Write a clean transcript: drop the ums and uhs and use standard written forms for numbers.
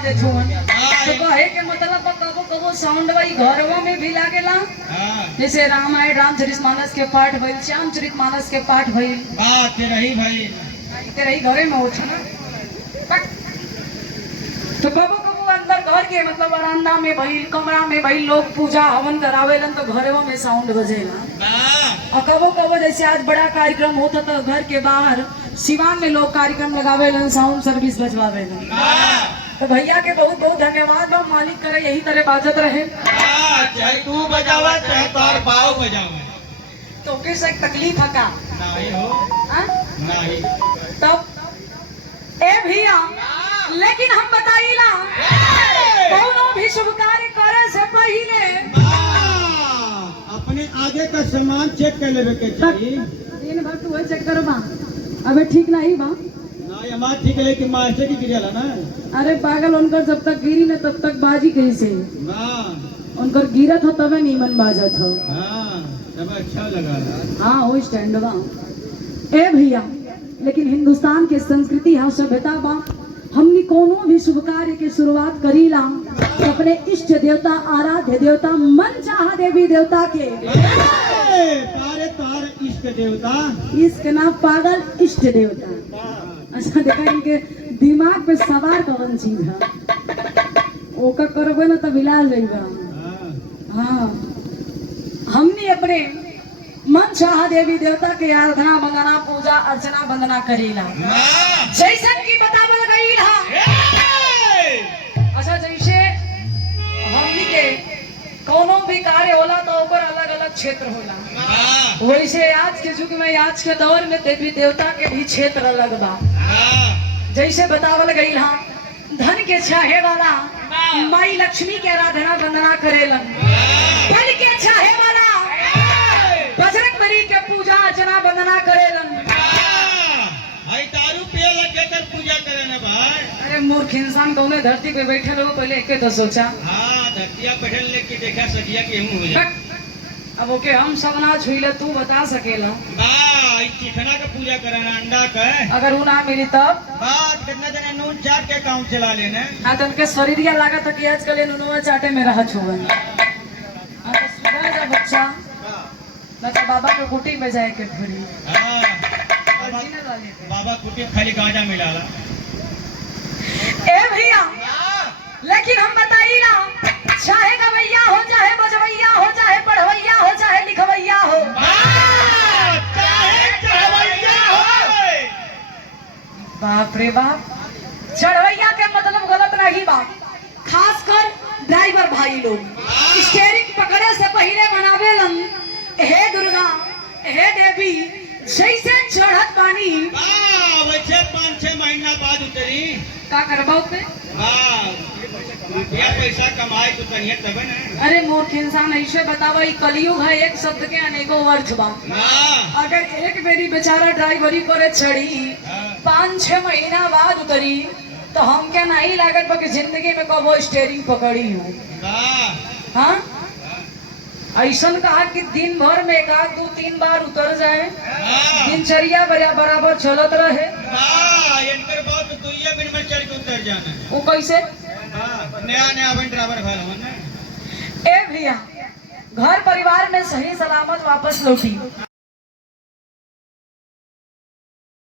दे छुवन तो कहे के मतलब कबो कबो साउंड वाई घरवा में भी लागेला। जैसे रामायण रामचरितमानस के पाठ भइल, श्यामचरितमानस के पाठ भइल, बात रही भाई तेरे ही घरे में होता ना। तो कबो कबो अंदर घर के मतलब बरामदा में भइल, कमरा में भइल, लोग पूजा हवन करावेलन तो घरवा में साउंड बजेला। और कबो कबो जैसे आज बड़ा कार्यक्रम होता तो घर के बाहर सिवान में लोग कार्यक्रम लगावेलन, साउंड सर्विस बजवावेलन। तो भैया के बहुत बहुत धन्यवाद बा, मालिक करे यही तरह बाजत रहे। चाहे तू बजावा चाहे तोर बाव बजावे तो किस एक तकलीफ है का नहीं हो नहीं तब ए भैया लेकिन हम बताइला कोनो भी शुभ कार्य करे से पहले अपने आगे का सामान चेक कर लेवे के चाहिए। दिन भर तू चेक करबा अबे ठीक नहीं बा नहीं हमार ठीक है कि मास्टर की गिरला ना। अरे पागल उनकर जब तक गिरी न तब तक बाजी कैसे हां उनकर गिरत हो तबे नीमन बाजत हो। हां तब अच्छा लगा। हाँ वो स्टैंड बा ए भैया लेकिन हिंदुस्तान के संस्कृति है सभ्यता बा हमनी कोनो भी शुभ कार्य के शुरुआत करीला तो अपने इष्ट देवता आराध्य देवता मन चाहा देवी देवता के तारे तार इष्ट देवता इसके नाम पागल इष्ट देवता। अच्छा देखा इनके दिमाग पे सवार कौन चीज है ओका करबे ना तो मिला जाएगा। हाँ हमने अपने मन चाहा देवी देवता के आराधना मंगना पूजा अर्चना वंदना करीला जैसन की बतावल गई हा। अच्छा जैसे हमनी के कोनो भी कार्य होला तो ओकर अलग अलग क्षेत्र होला वैसे आज के युग में आज के दौर में देवी देवता के भी क्षेत्र अलग बा। जैसे बतावल गई हा धन के चाहे वाला माई लक्ष्मी के आराधना वंदना करेलन, बल के चाहे वाला बजरंगबली के पूजा अर्चना वंदना करेलन। भाई दारू पिए लगे कर पूजा करे ना भाई। अरे मूर्ख इंसान कौने धरती पे बैठे रहो पहले एके तो सोचा। हाँ धरतिया बैठल लेके देखा सदिया के हूँ हो जाए। अब ओके हम सब ना छुईले तू बता सकेला भाई चिकना का पूजा करना अंडा का अगर वो ना मिली तब बात कितना दिन नून चाट के काम चला लेने। हाँ तो उनके शरीरिया लागत कि आजकल नूनवा चाटे में रह छुवन। हाँ तो सुबह जा बच्चा न तो बाबा के कुटी में जाए के फिरी बाबा कुटी खाली गांजा मिलाला। ए भैया लेकिन हम बताइए ना चाहे गवैया हो चाहे बजवैया हो चाहे पढ़वैया हो चाहे लिखवैया हो बाप रे बाप चढ़वैया के मतलब गलत नहीं बात। खासकर ड्राइवर भाई लोग स्टीयरिंग पकड़े से पहले मनावेलन हे दुर्गा हे देवी जैसे चढ़त पानी वैसे 5-6 महीना बाद उतरी का करबाओ पे रुपया पैसा कमाए तो तनिया तब ना। अरे मूर्ख इंसान ऐसे बतावा कलयुग है एक शब्द के अनेकों अर्थ बा। अगर एक बेरी बेचारा ड्राइवरी करे चढ़ी 5-6 महीना बाद उतरी तो हम क्या नहीं लागत कि जिंदगी में कबो स्टीयरिंग पकड़ी हो। हाँ ऐसा कहा कि दिन भर में 1-2-3 बार उतर जाए दिनचर्या बराबर चलत रहे। उतर जाना वो कैसे नया ड्राइवर ए भैया घर परिवार में सही सलामत वापस लौटी।